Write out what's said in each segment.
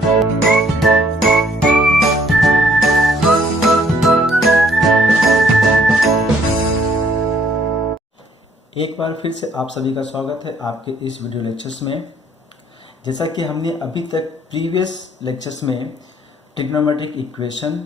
एक बार फिर से आप सभी का स्वागत है आपके इस वीडियो लेक्चर्स में। जैसा कि हमने अभी तक प्रीवियस लेक्चर्स में trigonometric equation,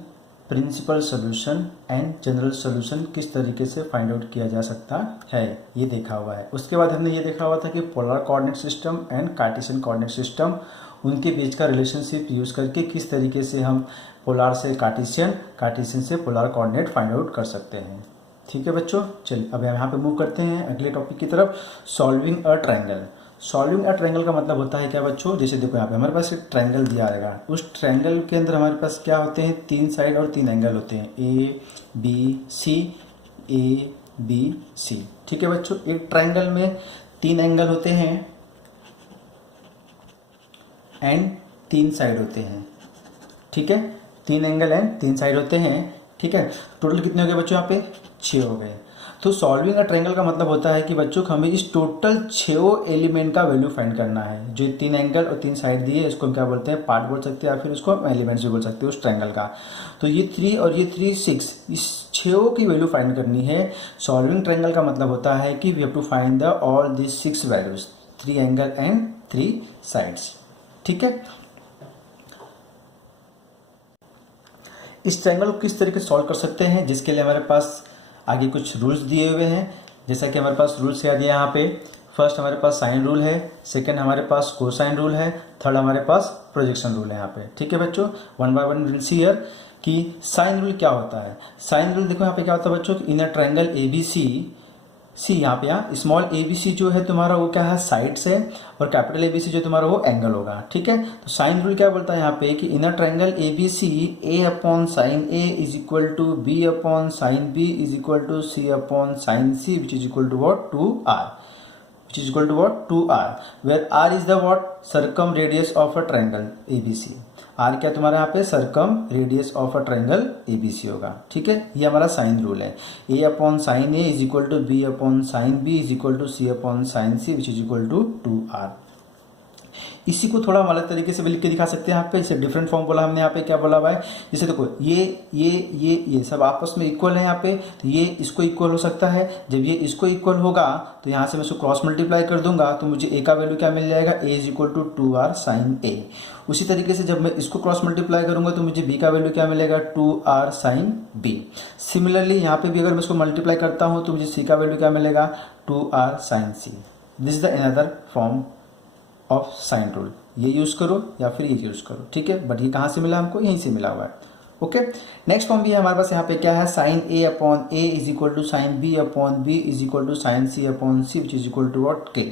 principal solution and general solution किस तरीके से फाइंड आउट किया जा सकता है ये देखा हुआ है। उसके बाद हमने ये देखा हुआ था कि polar coordinate system and Cartesian coordinate system, उनके बीच का रिलेशनशिप यूज़ करके किस तरीके से हम पोलर से कार्टेशियन, कार्टेशियन से पोलर कोऑर्डिनेट फाइंड आउट कर सकते हैं। ठीक है बच्चों, चलिए अब यहाँ पे मूव करते हैं अगले टॉपिक की तरफ, solving a triangle. Solving a triangle का मतलब होता है क्या बच्चों, जैसे देखो यहाँ पे हमारे पास एक ट्रायंगल दिया रहेगा, उस ट्रायंगल के अंदर हमारे पास क्या होते हैं, 3 साइड और 3 एंगल होते हैं, ए बी सी, ए बी सी। ठीक है बच्चों, एक ट्रायंगल में 3 एंगल होते हैं एंड 3 साइड होते हैं। ठीक है, 3 एंगल एंड 3 साइड होते हैं। ठीक है, टोटल कितने हो गए बच्चों, यहाँ पे 6 हो गए। तो सॉल्विंग अ ट्रायंगल का मतलब होता है कि बच्चों हमें इस टोटल 6 एलिमेंट का वैल्यू फाइंड करना है। जो 3 एंगल और 3 साइड दिए, इसको हम क्या बोलते हैं, पार्ट बोल सकते हैं या फिर उसको हम एलिमेंट्स भी बोल सकते हैं उस ट्रायंगल का। तो ये 3 और ये 3 6, इस 6 की वैल्यू फाइंड करनी है। सॉल्विंग ट्रायंगल का मतलब होता है कि we have to find the all this 6 values, 3 angle and 3 sides. ठीक है, इस ट्रायंगल को किस तरीके से सॉल्व कर सकते हैं, जिसके लिए हमारे पास आगे कुछ रूल्स दिए हुए हैं। जैसा कि हमारे पास रूल्स क्या दिए यहाँ पे, फर्स्ट हमारे पास साइन रूल है, सेकंड हमारे पास कोसाइन रूल है, थर्ड हमारे पास प्रोजेक्शन रूल है यहाँ पे। ठीक है बच्चों, one by one will see here कि साइन रूल क्या होता है। साइन रूल देखो यहाँ पे क्या होता है बच्चों, इन अ ट्रायंगल ए बी सी यहाँ पे यहाँ स्मॉल ए बी सी जो है तुम्हारा वो क्या है, साइड्स है, और कैपिटल ए बी सी जो तुम्हारा वो एंगल होगा। ठीक है, तो साइन रूल क्या बोलता है यहाँ पे कि in a triangle A B C, a upon sine A is equal to B upon sine B is equal to C upon sine C which is equal to what, 2r, which is equal to what, 2r, where r is the what, circum radius of a triangle ABC। r क्या तुम्हारा यहाँ पे circumradius of a triangle ABC होगा। ठीक है, ये हमारा sine rule है। a upon sine A is equal to B upon sine B is equal to C upon sine C which is equal to 2r। इसी को थोड़ा हम अलग तरीके से भी लिख के दिखा सकते हैं यहाँ पे, जैसे डिफरेंट फॉर्म बोला हमने यहाँ पे, क्या बोला हुआ है, जैसे देखो ये सब आपस में इक्वल है यहाँ पे, तो ये इसको इक्वल हो सकता है। जब ये इसको इक्वल होगा तो यहाँ से मैं इसको क्रॉस मल्टीप्लाई कर दूंगा तो मुझे ए का वैल्यू क्या मिल जाएगा, a is equal to 2r sine A. उसी तरीके से जब मैं इसको क्रॉस मल्टीप्लाई करूंगा तो मुझे बी का वैल्यू क्या मिलेगा, 2r साइन बी। सिमिलरली यहाँ पे भी अगर मैं इसको मल्टीप्लाई करता हूँ तो मुझे सी का वैल्यू क्या मिलेगा, 2r sine C. This is the another form of sine rule, ये यूज करो या फिर ये यूज करो। ठीक है, बट ये कहाँ से मिला हमको, यहीं से मिला हुआ है। ओके, नेक्स्ट फॉर्म भी है हमारे पास यहाँ पे, क्या है, sine A upon A is equal to sine B upon B is equal to sine C upon C which is equal to what, K.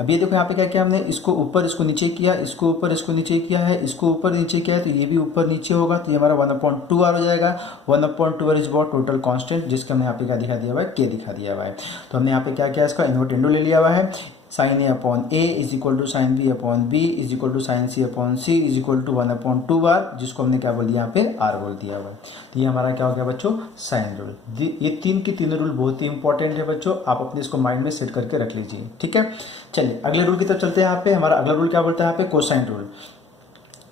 अब ये देखो यहाँ पे क्या किया हमने, इसको ऊपर इसको नीचे किया, इसको ऊपर इसको नीचे किया है, इसको ऊपर नीचे किया है, तो ये भी ऊपर नीचे होगा, तो ये हमारा 1/2r हो जाएगा। 1/2r is what, total constant, जिसका हमने यहाँ पे क्या दिखा दिया हुआ है, के दिखा दिया हुआ है। तो हमने यहाँ पे क्या किया, इसका इन्वर्टेंडो ले लिया हुआ है। Sine A upon A is equal to sine B upon B is equal to sine C upon C is equal to 1/2r, जिसको हमने क्या बोल दिया यहाँ पे, r बोल दिया हुआ है। तो ये हमारा क्या हो गया बच्चों, साइन रूल। ये 3 की 3 रूल बहुत ही इंपॉर्टेंट है बच्चों, आप अपने इसको माइंड में सेट करके रख लीजिए। ठीक है, चलिए अगले रूल की तरफ चलते हैं। यहाँ पे हमारा अगला रूल क्या बोलता है यहाँ पे, cosine rule.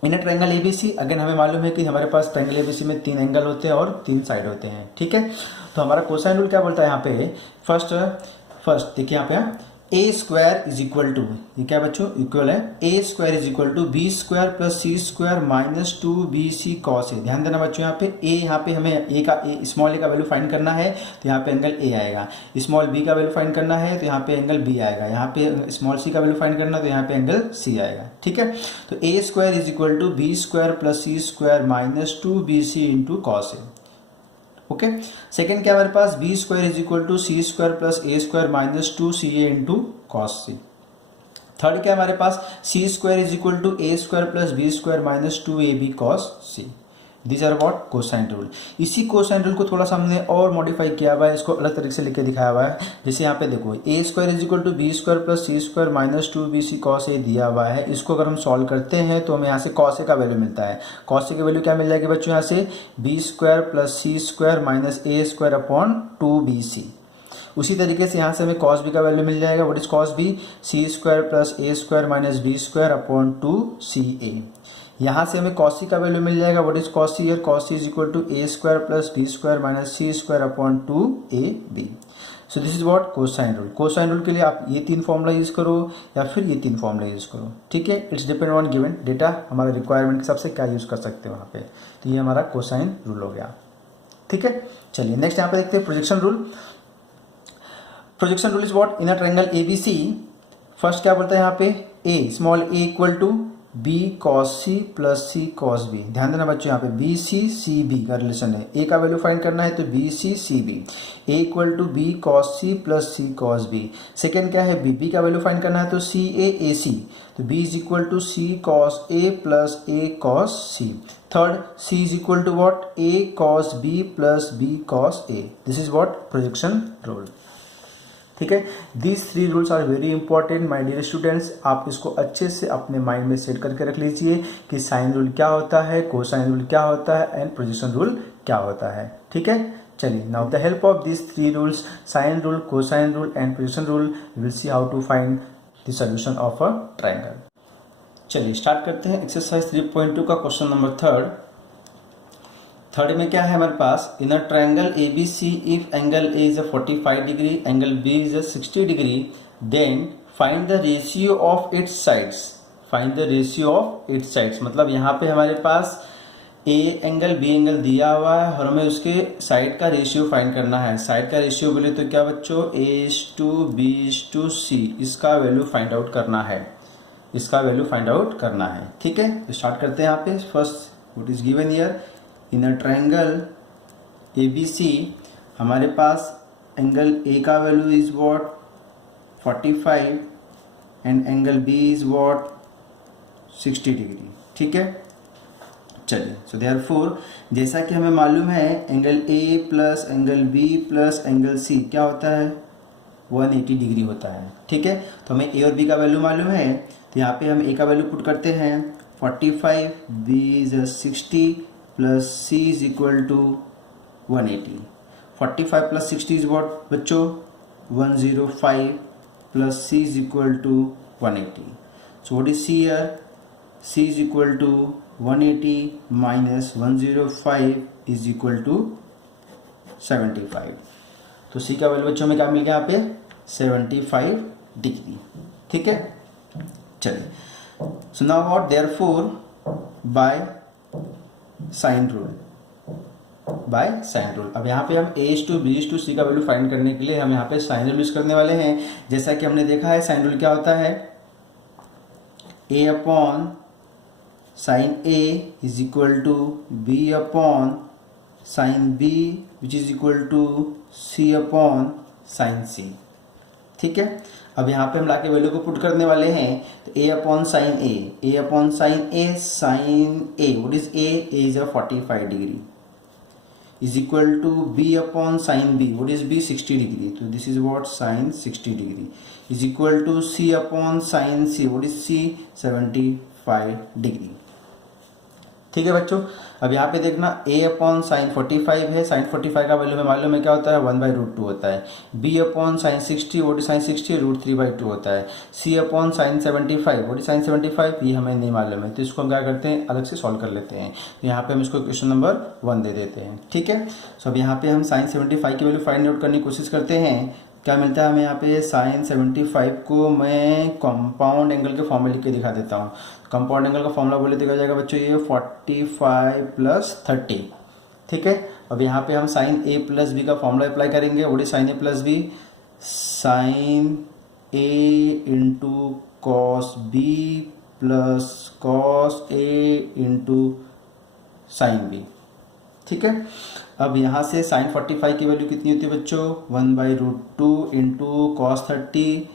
In a triangle ABC, again हमें मालूम है कि हमारे पास ट्रायंगल एबीसी में 3 एंगल होते हैं और 3 साइड होते हैं। ठीक है, तो हमारा कोसाइन रूल क्या बोलता है यहाँ पे, फर्स्ट देखिए यहाँ पे, ए स्क्वायर इज इक्वल टू, ये क्या बच्चों, इक्वल है, ए square is equal to B square plus C square minus 2bc cos A. ध्यान देना बच्चों, यहाँ पे ए, यहाँ पे हमें ए का स्मॉल ए का वैल्यू फाइंड करना है, तो यहाँ पे एंगल ए आएगा। स्मॉल बी का वैल्यू फाइंड करना है तो यहाँ पे एंगल बी आएगा। यहाँ पे स्मॉल सी का वैल्यू फाइंड करना है तो यहाँ पे एंगल सी आएगा। ठीक है, तो a square is equal to B square plus C square minus 2bc into cos A. Okay, second क्या हमारे पास, B square is equal to C square plus A square minus 2ca into cos C. Third क्या हमारे पास, c square is equal to A square plus B square minus 2ab cos C. This are what, cosine rule. इसी cosine rule को थोड़ा सा हमने और modify किया हुआ है, इसको अलग तरीके से लिख के दिखाया हुआ है। जैसे यहाँ पे देखो, a square is equal to B square plus C square minus 2bc cos A दिया हुआ है। इसको अगर हम सॉल्व करते हैं तो हमें यहाँ से कॉस ए का वैल्यू मिलता है। कॉस ए की वैल्यू क्या मिल जाएगी बच्चों, यहाँ से B square plus C square minus A square upon 2bc। उसी तरीके से यहाँ से हमें कॉस बी का वैल्यू मिल जाएगा। What is cos B? C square plus A square minus B square upon 2ca। यहाँ से हमें कॉस सी का वैल्यू मिल जाएगा। What is cos C? Here cos C is equal to A square plus B square minus C square upon 2ab। So this is what? Cosine rule. Cosine rule के लिए आप ये 3 फॉर्मूला यूज करो या फिर ये 3 फॉर्मूला यूज करो, ठीक है। It's depend on given data, हमारा रिक्वायरमेंट के हिसाब से क्या यूज कर सकते हो वहाँ पे। तो ये हमारा कोसाइन रूल हो गया, ठीक है। चलिए नेक्स्ट यहाँ पे देखते हैं projection rule. Projection rule is what? In a triangle ABC, first क्या बोलता है यहाँ पे? A small a equal to b cos C plus C cos B. ध्यान देना बच्चों, यहाँ पे बी सी सी बी का रिलेशन है। ए का वैल्यू फाइंड करना है तो b C c b. A equal to b cos C plus C cos B. Second क्या है? बी बी का वैल्यू फाइंड करना है तो सी ए सी, तो B is equal to C cos A plus A cos C. Third C is equal to what? A cos B plus B cos A. This is what? Projection rule, ठीक है। These 3 rules are very important my dear students. आप इसको अच्छे से अपने mind में set करके रख लीजिए कि साइन रूल क्या होता है, कोसाइन रूल क्या होता है एंड प्रोजेक्शन रूल क्या होता है, ठीक है। चलिए now the help of this 3 rules, sine rule, cosine rule and projection rule, we will see how to find the solution of a triangle. चलिए स्टार्ट करते हैं एक्सरसाइज 3.2 का क्वेश्चन नंबर थर्ड में क्या है हमारे पास? In a triangle ABC if angle A is 45 degree, angle B is 60 degree, then find the ratio of its sides. Find the ratio of its sides मतलब यहाँ पे हमारे पास A एंगल B एंगल दिया हुआ है और हमें उसके साइड का रेशियो फाइंड करना है। साइड का रेशियो बोले तो क्या बच्चों? A/B/C, इसका वैल्यू फाइंड आउट करना है, इसका वैल्यू फाइंड आउट करना है, ठीक है। तो स्टार्ट करते हैं यहाँ पे। First what is given here? In a triangle ABC हमारे पास एंगल A का value is what? 45 and angle B is what? 60 degree, ठीक है। चलिए सो देयरफॉर जैसा कि हमें मालूम है angle A plus angle B plus angle C क्या होता है? 180 डिग्री होता है, ठीक है। तो हमें A और B का वैल्यू मालूम है, तो यहाँ पे हम A का वैल्यू पुट करते हैं 45, B is 60 plus C is equal to 180। 45 plus 60 is what बच्चों? 105 plus C is equal to 180। So what is C here? C is equal to 180 minus 105 is equal to 75। तो C का value बच्चों में क्या मिल गया यहाँ पे? 75 डिग्री, ठीक है। चलिए so now what? Therefore by sine rule, by sine rule. अब यहाँ पे हम A/B/C का वैल्यू फाइंड करने के लिए हम यहाँ पे साइन रूल यूज करने वाले हैं। जैसा कि हमने देखा है साइन रूल क्या होता है? A upon sine A is equal to B upon sine B which is equal to C upon sine C, ठीक है। अब यहाँ पे हम लाके वैल्यू को पुट करने वाले हैं तो A upon sine A, A upon sine A, sine A what is A is 45 degree is equal to B upon sine B, what is B? 60 degree, तो this is what? Sine 60 degree is equal to C upon sine C, what is C? 75 degree, ठीक है बच्चों। अब यहाँ पे देखना A upon sign 45 है, sign 45 का वैल्यू में मालूम है क्या होता है? 1/√2 होता है। B upon sign 60 what is sine 60? √3/2 होता है। C upon sine 75 what is sine 75? ये हमें नहीं मालूम है, तो इसको हम क्या करते हैं? अलग से सॉल्व कर लेते हैं। तो यहाँ पे हम इसको क्वेश्चन नंबर 1 दे देते हैं, ठीक है। सो अब यहाँ पे हम साइन 75 की वैल्यू फाइंड आउट करने की कोशिश करते हैं। क्या मिलता है हमें यहाँ पे? साइन 75 को मैं कंपाउंड एंगल के फॉर्म में लिख के दिखा देता हूँ। कंपाउंड एंगल का फॉर्मूला बोले तो क्या जाएगा बच्चों? ये 45 प्लस 30, ठीक है। अब यहाँ पे हम साइन A प्लस B का फॉर्मूला अप्लाई करेंगे। What is sine A plus B? Sine A into cos B plus cos A into sine B, ठीक है। अब यहाँ से साइन 45 की वैल्यू कितनी होती है बच्चों? 1/√2 into cos 30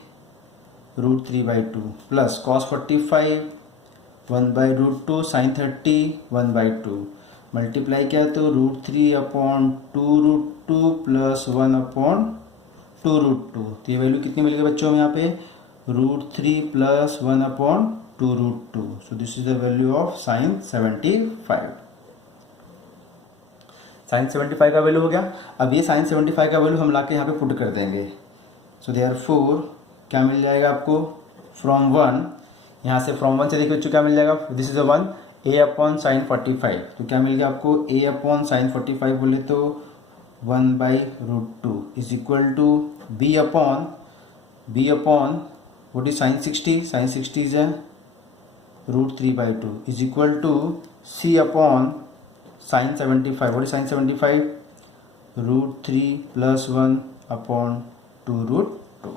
√3/2 plus cos 45 1/√2 sine 30 1/2 multiply किया तो √3/2√2 प्लस 1/2√2। तो ये वैल्यू कितनी मिल गई बच्चों में यहाँ पे? √3 plus 1/2√2। So this is the value of sine 75। Sine 75 का वैल्यू हो गया। अब ये साइन 75 का वैल्यू हम ला के यहाँ पे पुट कर देंगे। सो देयरफॉर क्या मिल जाएगा आपको, फ्रॉम 1, यहाँ से फ्रॉम 1 से देखिए बच्चों क्या मिल जाएगा, this is a 1, a upon sign 45, तो क्या मिल गया आपको, a अपॉन साइन 45 बोले तो 1/√2 is equal to b upon what is sine 60 is √3/2 to equal to c upon sine 75, what is sine 75, √3 + 1 upon 2√2।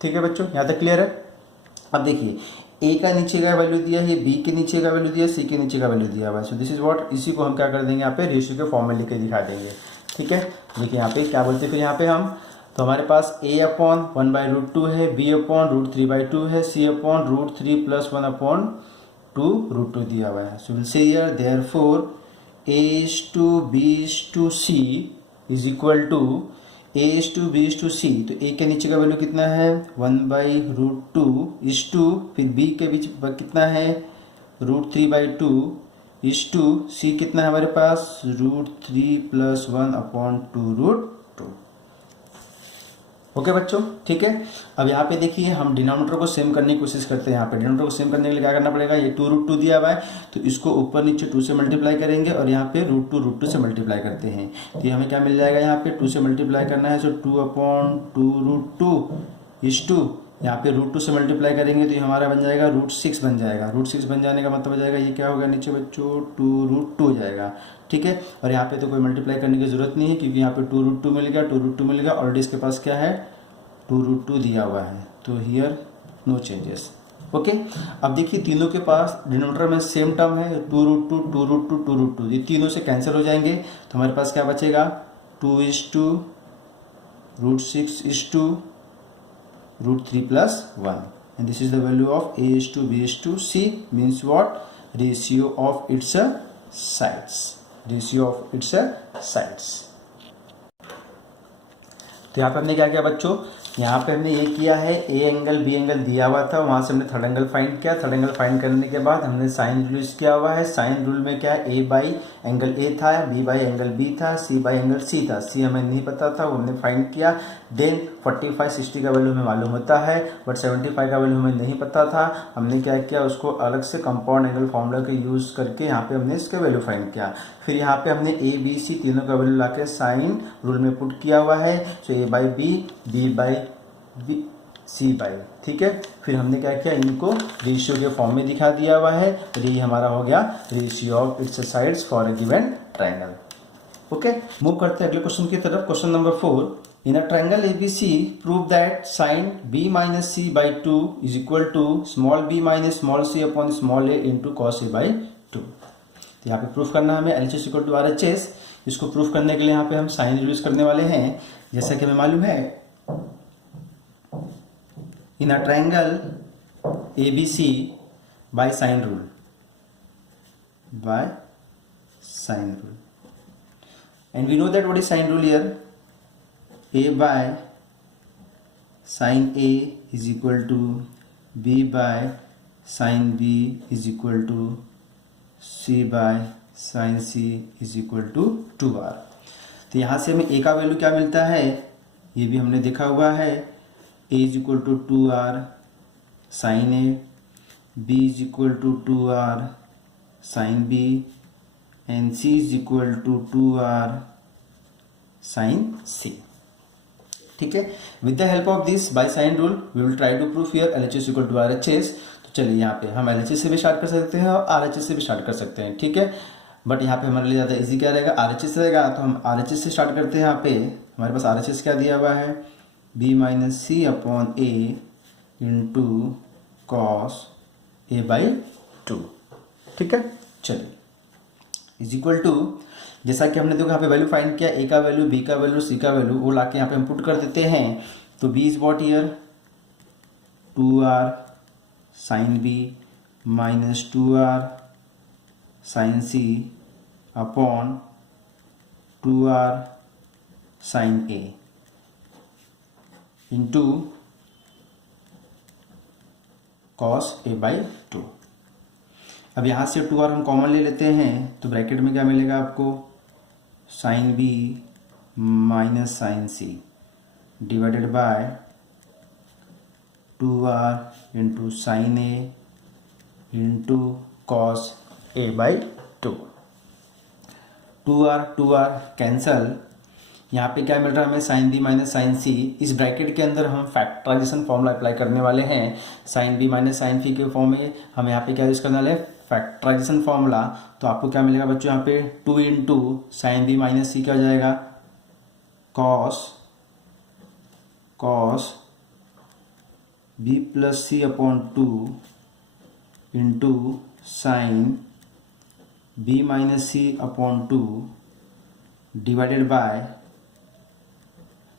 ठीक है बच्चों, यहाँ तक क्लियर है। अब देखिए a का नीचे का वैल्यू दिया है, b के नीचे का वैल्यू दिया है, c के नीचे का वैल्यू दिया हुआ है। सो दिस इज व्हाट, इसी को हम क्या कर देंगे यहाँ पे रेशियो के फॉर्म में लिख के दिखा देंगे। ठीक है, देखिए यहाँ पे क्या बोलते हैं फिर यहाँ पे हम, तो हमारे पास a अपॉन 1/√2 है, b अपॉन √3/2 है, c अपॉन √3 + 1 अपॉन 2√2 दिया हुआ है। So will say here therefore a:b:c is equal to a:b:c, तो a के नीचे का वैल्यू कितना है 1/√2 इज टू, फिर b के बीच कितना है √3/2 इज टू, c कितना है हमारे पास √3 + 1 अपॉन 2√2। ओके बच्चों, ठीक है। अब यहाँ पे देखिए हम डिनोमिनेटर को सेम करने की कोशिश करते हैं। यहाँ पे डिनोमिनेटर को सेम करने के लिए क्या करना पड़ेगा, ये 2√2 दिया हुआ है तो इसको ऊपर नीचे 2 से मल्टीप्लाई करेंगे और यहाँ पे √2 से मल्टीप्लाई करते हैं, तो ये हमें क्या मिल जाएगा, यहाँ पे 2 से मल्टीप्लाई करना है, सो 2 अपॉन 2√2 इज टू, यहाँ पे √2 से मल्टीप्लाई करेंगे तो ये हमारा बन जाएगा √6 बन जाएगा। √6 बन जाने का मतलब हो जाएगा ये क्या होगा नीचे बच्चों 2√2 हो जाएगा। ठीक है, और यहाँ पे तो कोई मल्टीप्लाई करने की जरूरत नहीं है क्योंकि यहाँ पे 2√2 मिल गया, 2√2 मिल गया, ऑलरेडी इसके पास क्या है 2√2 दिया हुआ है, तो हियर नो चेंजेस। ओके, अब देखिए तीनों के पास डिनोमिनेटर में सेम टर्म है 2√2 2√2 2√2, ये तीनों से कैंसिल हो जाएंगे तो हमारे पास क्या बचेगा 2:2 √6 is to √3 + 1 and this is the value of a:b:c means what, ratio of its sides, ratio of its sides। तो यहाँ पे हमने क्या किया बच्चों, यहाँ पे हमने ये किया है ए एंगल बी एंगल दिया हुआ था, वहाँ से हमने थर्ड एंगल फाइंड किया। थर्ड एंगल फाइंड करने के बाद हमने साइन रूल यूज किया हुआ है। साइन रूल में क्या है, ए बाई एंगल ए था, बी बाई एंगल बी था, सी बाई एंगल सी था। सी हमें नहीं पता था, वो हमने फाइंड किया। देन 45 60 का वैल्यू हमें मालूम होता है बट 75 का वैल्यू हमें नहीं पता था। हमने क्या किया, उसको अलग से कंपाउंड एंगल फॉर्मूला के यूज करके यहाँ पे हमने इसके वैल्यू फाइंड किया। फिर यहाँ पे हमने ए बी सी तीनों का वैल्यू लाके साइन रूल में पुट किया हुआ है। So A by B by C by, ठीक है। फिर हमने क्या किया, इनको रेशियो के फॉर्म में दिखा दिया हुआ है और ये हमारा हो गया ratio of its sides for a given triangle. Okay, move करते हैं अगले क्वेश्चन की तरफ। Question number 4, in a triangle ABC prove that sine b - c/2 is equal to small b - small c upon small a into cos a/2। तो यहाँ पे proof करना हमें LHS इक्वल टू RHS। इसको प्रूफ करने के लिए यहाँ पे हम साइन यूज करने वाले हैं। जैसा कि हमें मालूम है, in a triangle ABC by sine rule, and we know that what is sine rule here, a by sine A is equal to b by sine B is equal to c by sine C is equal to 2r। तो यहाँ से हमें a का value क्या मिलता है, ये भी हमने देखा हुआ है, a is equal to 2r sin A, b is equal to 2r sin B, and c is equal to 2r sin C। ठीक है, with the help of this by sine rule we will try to proof here LHS equal to RHS। तो चलिए यहाँ पे हम LHS से भी start कर सकते हैं और RHS से भी स्टार्ट कर सकते हैं, ठीक है। बट यहाँ पे हमारे लिए ज़्यादा इजी क्या रहेगा, RHS रहेगा, तो हम RHS से स्टार्ट करते हैं। यहाँ पे हमारे पास RHS क्या दिया हुआ है, b - c upon a into cos a/2, ठीक है। चलिए इज इक्वल टू, जैसा कि हमने देखो यहाँ पे वैल्यू फाइंड किया, a का वैल्यू, b का वैल्यू, c का वैल्यू, वो लाके यहाँ पे हम पुट कर देते हैं। तो b is what here 2r sine b minus 2r sine c upon 2r sine a into cos a/2। अब यहाँ से 2r हम कॉमन ले लेते हैं तो ब्रैकेट में क्या मिलेगा आपको sine B minus sine C divided by 2r into sine A into cos A by 2। 2r cancel. यहाँ पे क्या मिल रहा है हमें, sine B minus sine C. इस ब्रैकेट के अंदर हम फैक्टराइजेशन फॉर्मूला अप्लाई करने वाले हैं। साइन बी माइनस साइन सी के फॉर्म में हम यहाँ पे क्या यूज़ करने वाले हैं, फैक्टराइजेशन फॉर्मूला। तो आपको क्या मिलेगा बच्चों, यहाँ पे 2 into sine B minus C क्या हो जाएगा, cos B plus C upon 2 into sine B minus C upon 2 divided by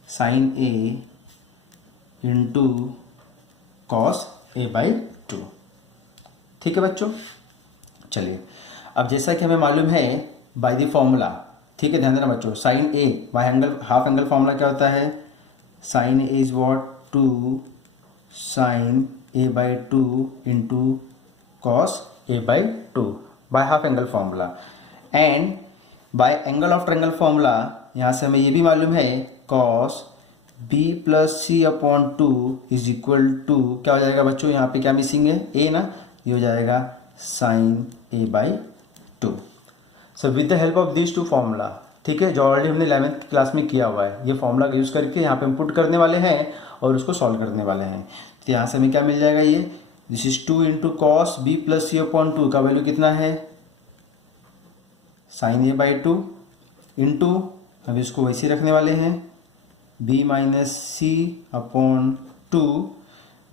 sine A into cos A by 2। ठीक है बच्चों, चलिए अब जैसा कि हमें मालूम है बाय द फॉर्मूला, ठीक है ध्यान देना बच्चों, sine A by angle half angle formula क्या होता है, sine A is what 2 sine A by 2 into cos A by 2 by half angle formula. And by angle of triangle formula यहाँ से हमें ये भी मालूम है cos B plus C upon 2 is equal to क्या हो जाएगा बच्चों, यहाँ पे क्या मिसिंग है, ए ना, ये हो जाएगा sine A by 2। So with the help of this two formula, ठीक है, जो ऑलरेडी हमने 11th क्लास में किया हुआ है, ये फॉर्मूला का यूज़ करके यहाँ पे हम पुट करने वाले हैं और उसको सॉल्व करने वाले हैं। तो यहाँ से हमें क्या मिल जाएगा, ये this is 2 into cos B plus C upon 2 का वैल्यू कितना है, साइन ए बाई 2 इंटू अब इसको वैसे रखने वाले हैं b minus C upon 2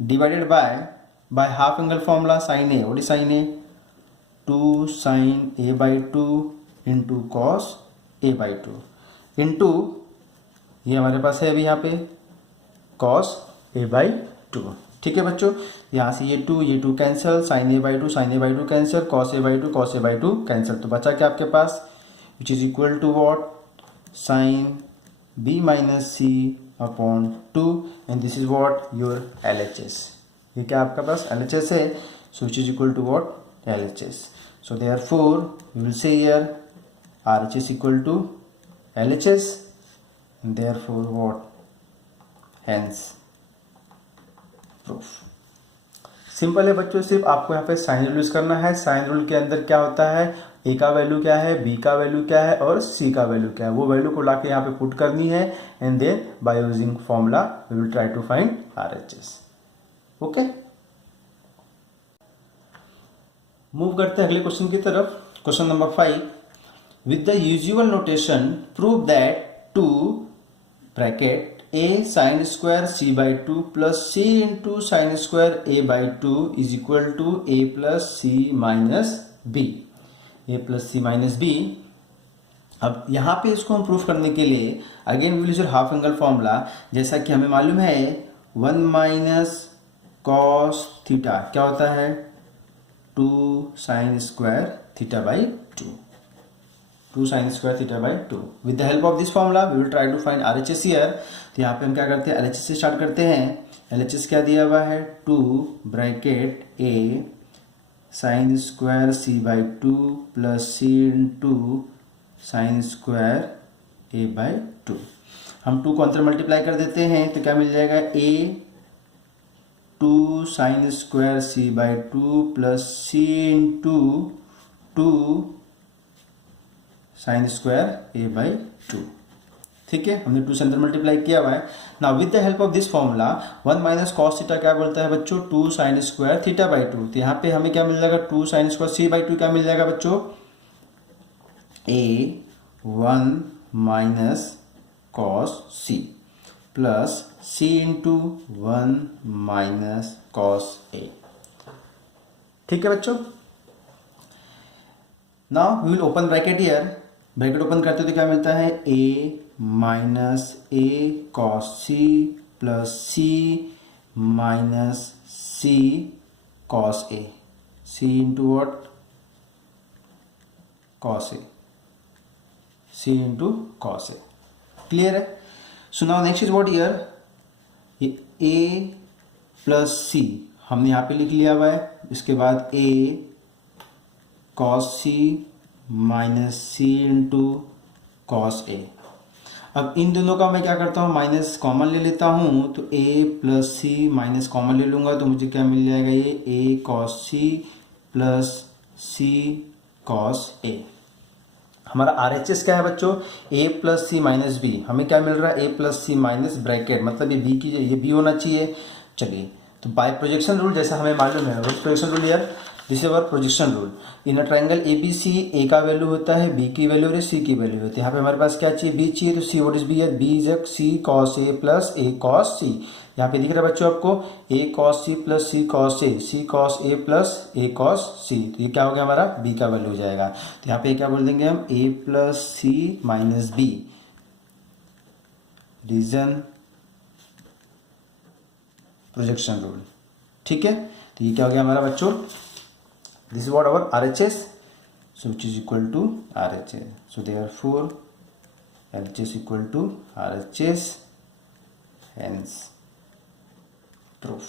divided by half angle formula sine A, what is sine A, 2 sine A by 2 into cos A by 2 into ये हमारे पास है अभी यहाँ पे कॉस ए बाई 2। ठीक है बच्चों, यहाँ से ये 2 cancel, sine A by 2 cancel, cos A by 2 cancel, तो बचा क्या आपके पास, which is equal to what, sine B minus C upon 2 and this is what your LHS। ये क्या आपका पास LHS है, so which is equal to what LHS। So therefore you will say here RHS equal to LHS and therefore what, hence proof. Simple है बच्चों, सिर्फ आपको यहाँ पे साइन रूल यूज करना है। साइन रूल के अंदर क्या होता है, ए का वैल्यू क्या है, बी का वैल्यू क्या है और सी का वैल्यू क्या है, वो वैल्यू को लाके यहाँ पे पुट करनी है and then by using formula we will try to find RHS। Okay, move करते हैं अगले क्वेश्चन की तरफ। Question number 5, with the usual notation prove that 2 bracket a sin square c by 2 plus c into sin square a by 2 is equal to a plus c minus b, a plus c minus b। अब यहाँ पे इसको हम proof करने के लिए again will use half angle formula. जैसा कि हमें मालूम है 1 माइनस कॉस थीटा क्या होता है, 2 sine square theta by 2 sin square theta by 2। With the help of this formula we will try to find RHS here। तो यहाँ पे हम क्या करते हैं, LHS से स्टार्ट करते हैं। LHS क्या दिया हुआ है, 2 bracket a sin square c by 2 plus c into sine square a by 2। हम 2 को अंतर मल्टीप्लाई कर देते हैं तो क्या मिल जाएगा, a 2 sine square c by 2 plus c into 2 sine square A by 2। ठीक है, हमने 2 से अंदर मल्टीप्लाई किया हुआ है। Now with the help of this formula 1 minus cos theta क्या बोलता है बच्चों, 2 साइन स्क्वायर थीटा बाई 2। तो यहाँ पे हमें क्या मिल जाएगा, 2 साइन स्क्वायर सी बाई 2 क्या मिल जाएगा बच्चों, A 1 minus cos C plus C into 1 minus cos A. ठीक है बच्चों, now we will open bracket here. Bracket open करते तो क्या मिलता है, a minus A cos C plus C minus C cos A, C into what cos A, C into cos A. Clear है। So now next is what here, A plus C हमने यहाँ पे लिख लिया हुआ है। इसके बाद a cos C minus C into cos A. अब इन दोनों का मैं क्या करता हूँ, माइनस कॉमन ले लेता हूँ, तो a plus C minus common ले लूँगा तो मुझे क्या मिल जाएगा, ये a cos C plus C cos A. हमारा RHS क्या है बच्चों, a plus C minus B. हमें क्या मिल रहा है, a plus C minus bracket, मतलब ये b की, ये b होना चाहिए। चलिए, तो बाय प्रोजेक्शन रूल जैसा हमें मालूम है, प्रोजेक्शन रूल यार, this is our projection rule. In a triangle ABC a का वैल्यू होता है, b की वैल्यू और c की वैल्यू होती है। यहाँ पे हमारे पास क्या चाहिए, b चाहिए, तो c व्हाट इज b है, b is c cos a plus a cos c। यहाँ पे दिख रहा है बच्चों आपको a cos c plus c cos a, c cos a plus a cos c, तो ये क्या हो गया हमारा b का वैल्यू हो जाएगा। तो यहाँ पे क्या बोल देंगे हम, a प्लस सी माइनस बी, रीजन प्रोजेक्शन रूल। ठीक है, तो ये क्या हो गया हमारा बच्चों, this is what our RHS, so which is equal to RHS, so therefore LHS equal to RHS, hence proof।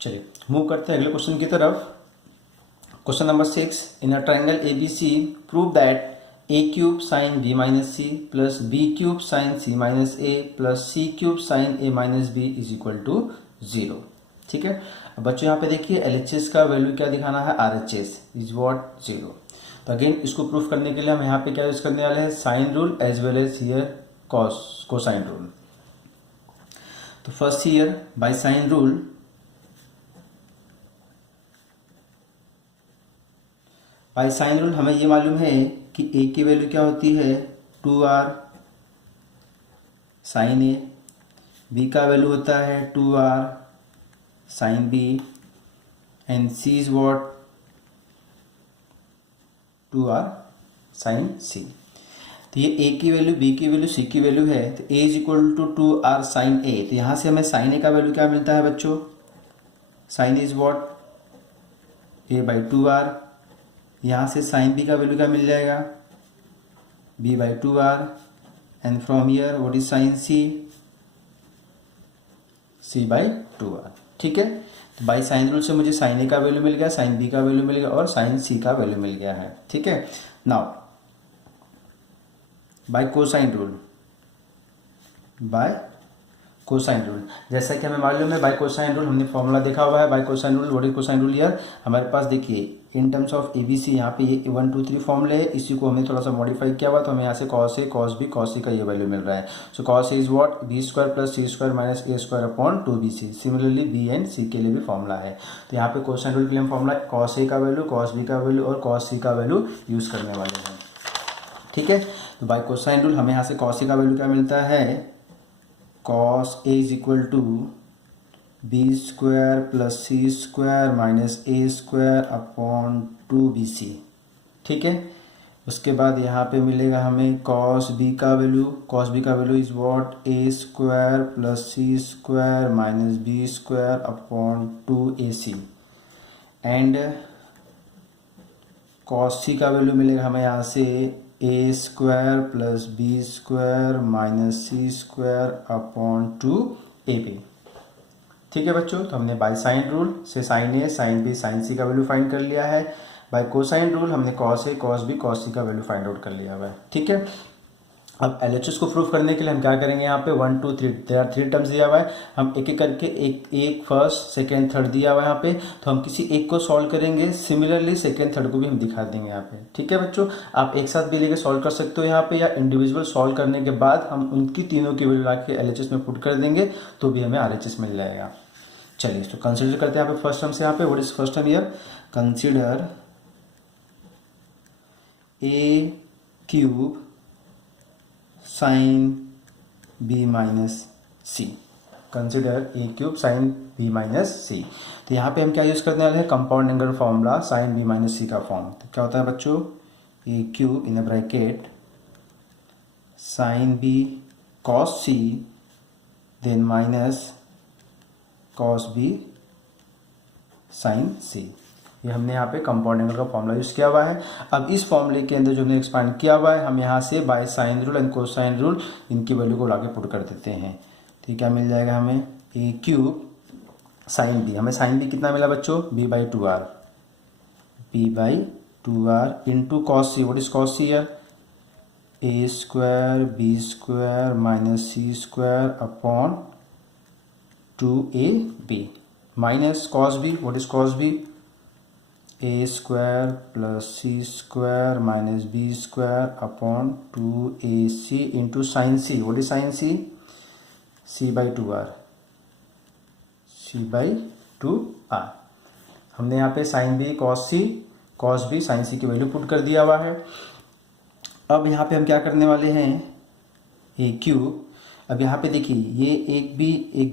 चलिए मूव करते हैं अगले क्वेश्चन की तरफ। Question number 6, in a triangle ABC prove that a cube sine b minus C plus b cube sine c minus a plus c cube sine a minus b is equal to 0। ठीक है, अब बच्चों यहाँ पे देखिए LHS का value क्या दिखाना है, RHS इज व्हाट 0। तो अगेन इसको प्रूफ करने के लिए हम यहाँ पे क्या यूज करने वाले हैं, sine rule as well as here cosine rule. तो first here by sine rule, by sine rule हमें ये मालूम है कि a की वैल्यू क्या होती है, 2r साइन a, b का वैल्यू होता है 2r sine b, and c is what 2r sine c। तो ये a की वैल्यू, b की वैल्यू, c की वैल्यू है, तो a is equal to 2r sine a। तो यहाँ से हमें साइन a का वैल्यू क्या मिलता है बच्चों, sine is what a by 2r। यहाँ से साइन b का वैल्यू क्या मिल जाएगा, b by 2r, and from here what is sine c, c by 2r। ठीक है, तो बाई साइन रूल से मुझे साइन a का वैल्यू मिल गया, साइन b का वैल्यू मिल गया और साइन c का वैल्यू मिल गया है। ठीक है, now by cosine rule, by cosine rule, जैसा कि हमें मालूम है बाय कोसाइन रूल, हमने फॉर्मूला देखा हुआ है by cosine rule. What is cosine rule यार, हमारे पास देखिए इन टर्म्स ऑफ ABC यहाँ पे ये 1 2 3 फॉर्मूले है, इसी को हमने थोड़ा सा मॉडिफाई किया हुआ, तो हमें यहाँ से cos A cos B cos C का ये वैल्यू मिल रहा है। सो cos A is what b square plus c square minus a square upon 2bc। Similarly b and c के लिए भी फॉर्मूला है। तो यहाँ पे कोसाइन रूल के लिए हम फॉर्मूला cos A का वैल्यू, cos B का वैल्यू और cos C का वैल्यू यूज करने वाले हैं। ठीक है, तो बाय कोसाइन रूल हमें यहाँ से cos A का वैल्यू क्या मिलता है, cos A is equal to b square plus c square minus a square upon 2bc। ठीक है, उसके बाद यहाँ पे मिलेगा हमें cos b का वैल्यू, cos b का value is what a square plus c square minus b square upon 2ac, and cos c का वैल्यू मिलेगा हमें यहाँ से a square plus b square minus c square upon 2ab। ठीक है बच्चों, तो हमने बाय साइन रूल से sine A sine B sine C का वैल्यू फाइंड कर लिया है। बाय कोसाइन रूल हमने cos A cos B cos C का वैल्यू फाइंड आउट कर लिया हुआ है। ठीक है, अब LHS को प्रूफ करने के लिए हम क्या करेंगे, यहाँ पे 1 2 3 देयर आर 3 टर्म्स दिया हुआ है, हम एक एक करके एक फर्स्ट सेकेंड थर्ड दिया हुआ है यहाँ पे, तो हम किसी एक को सॉल्व करेंगे, सिमिलरली सेकेंड थर्ड को भी हम दिखा देंगे यहाँ पे। ठीक है बच्चों, आप एक साथ भी लेके सॉल्व कर सकते हो यहाँ पे, या इंडिविजुअल सॉल्व करने के बाद हम उनकी तीनों की वैल्यू ला के LHS में पुट कर देंगे तो भी हमें RHS मिल जाएगा। चलिए तो कंसीडर करते हैं यहाँ पे फर्स्ट टर्म से, यहाँ पे what is first term here, consider a cube sine b minus C, consider a cube sine b minus C. तो यहाँ पे हम क्या यूज करने वाले हैं, compound angle formula sine b minus C का फॉर्म। तो क्या होता है बच्चों, a cube in a bracket sine b cos c then minus cos b sin c। ये हमने यहाँ पे कंपाउंड एंगल का फॉर्मूला यूज किया हुआ है। अब इस फॉर्मूले के अंदर जो हमने एक्सपांड किया हुआ है, हम यहाँ से bye sine rule and cosine rule इनकी वैल्यू को लाके पुट कर देते हैं। तो क्या मिल जाएगा हमें, a क्यूब साइन b, हमें साइन b कितना मिला बच्चों, b by 2r, b by 2r into cos c. What is cos c here? A square b square minus c square upon 2ab minus cos b. What is cos b? A square plus c square minus b square upon 2ac into sin c. What is sin c? c by 2r. c by 2r. हमने यहाँ पे sin b cos b sin c की value put कर दिया हुआ है। अब यहाँ पे हम क्या करने वाले हैं, ए क्यूब। अब यहाँ पे देखिए ये एक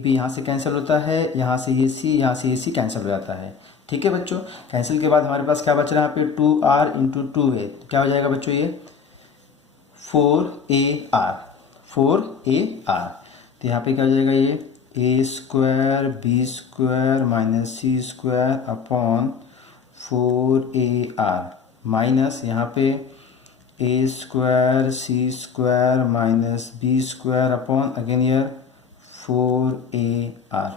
बी यहाँ से कैंसिल होता है, यहाँ से ये सी कैंसिल हो जाता है। ठीक है बच्चों, कैंसिल के बाद हमारे पास क्या बच रहा है यहाँ पे 2r इंटू 2a। क्या हो जाएगा बच्चों ये 4ar। तो यहाँ पे क्या हो जाएगा ये A square B square minus C square upon 4ar minus यहाँ पे ए square C square minus B square upon again ईयर 4ar।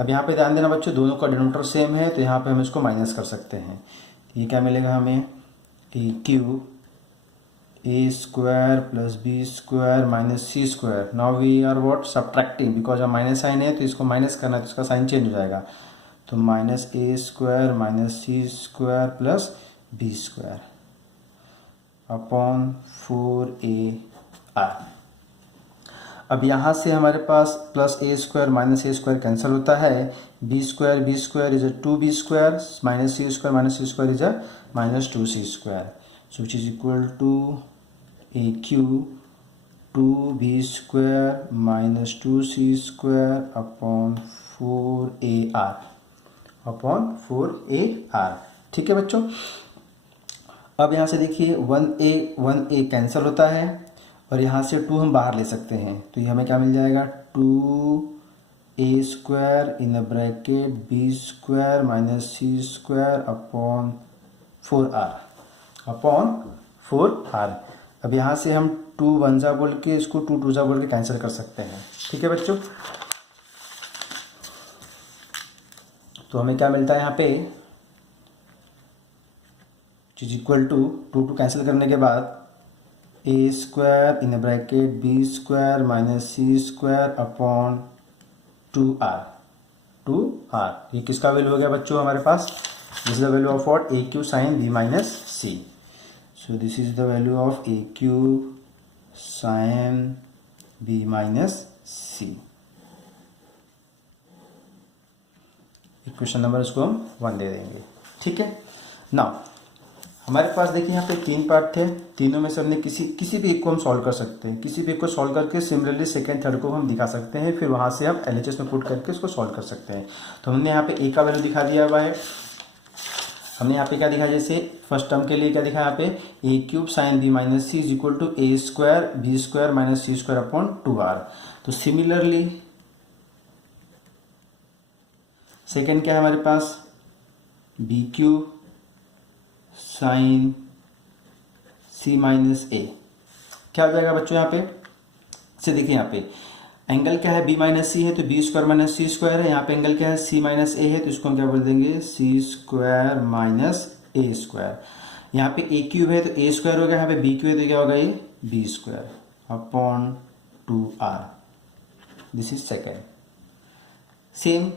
अब यहाँ पे ध्यान देना बच्चों, दोनों का डिनोमिनेटर सेम है तो यहाँ पे हम इसको माइनस कर सकते हैं। ये क्या मिलेगा हमें, A cube A square plus B square minus C square. Now we are what subtracting, because अब माइनस साइन है तो इसको माइनस करना है तो इसका साइन चेंज हो जाएगा। तो minus A square minus C square plus B square upon 4ar। अब यहाँ से हमारे पास plus A square minus A square cancel होता है। B square is a 2b square minus C square is a minus 2c square. So which is equal to A cube 2b square minus 2c square upon 4ar। ठीक है बच्चों, अब यहाँ से देखिए 1a cancel होता है और यहाँ से 2 हम बाहर ले सकते हैं तो ये हमें क्या मिल जाएगा 2a square in bracket B square minus C square upon 4r। अब यहाँ से हम 2 1 जा बोल के इसको 2 2 जा बोल के कैंसिल कर सकते हैं। ठीक है बच्चों, तो हमें क्या मिलता है यहाँ पे इज इक्वल टू 2 2 कैंसिल करने के बाद A square in bracket B square minus C square upon 2r। ये किसका वैल्यू हो गया बच्चों हमारे पास, this is the value of what A cube sine B minus C. So this is the value of A cube sine B minus C. Equation number इसको हम 1 दे देंगे। ठीक है, नाउ हमारे पास देखिए यहाँ पे 3 पार्ट थे, तीनों में से हमने किसी भी एक को हम सॉल्व कर सकते हैं। किसी भी एक को सॉल्व करके सिमिलरली सेकंड थर्ड को हम दिखा सकते हैं, फिर वहाँ से हम LHS में पुट करके इसको सॉल्व कर सकते हैं। तो हमने यहाँ पे ए का वैल्यू दिखा दिया हुआ है। हमने यहाँ पे क्या दिखा, जैसे फर्स्ट टर्म के लिए क्या दिखा यहाँ पे A cube sine B minus C is equal to A square B square minus C square upon 2r। तो सिमिलरली सेकेंड क्या है हमारे पास B cube sine C minus A. क्या हो जाएगा बच्चों यहाँ पे से देखिए, यहाँ पे एंगल क्या है बी माइनस सी है तो B square minus C square है। यहाँ पे एंगल क्या है सी माइनस ए है तो इसको हम क्या बोल देंगे सी स्क्वायर माइनस ए स्क्वायर। यहाँ पे ए क्यूब है तो ए स्क्वायर हो गया, यहाँ पे बी क्यूब है तो क्या होगा ये B square upon 2r। This is second. Same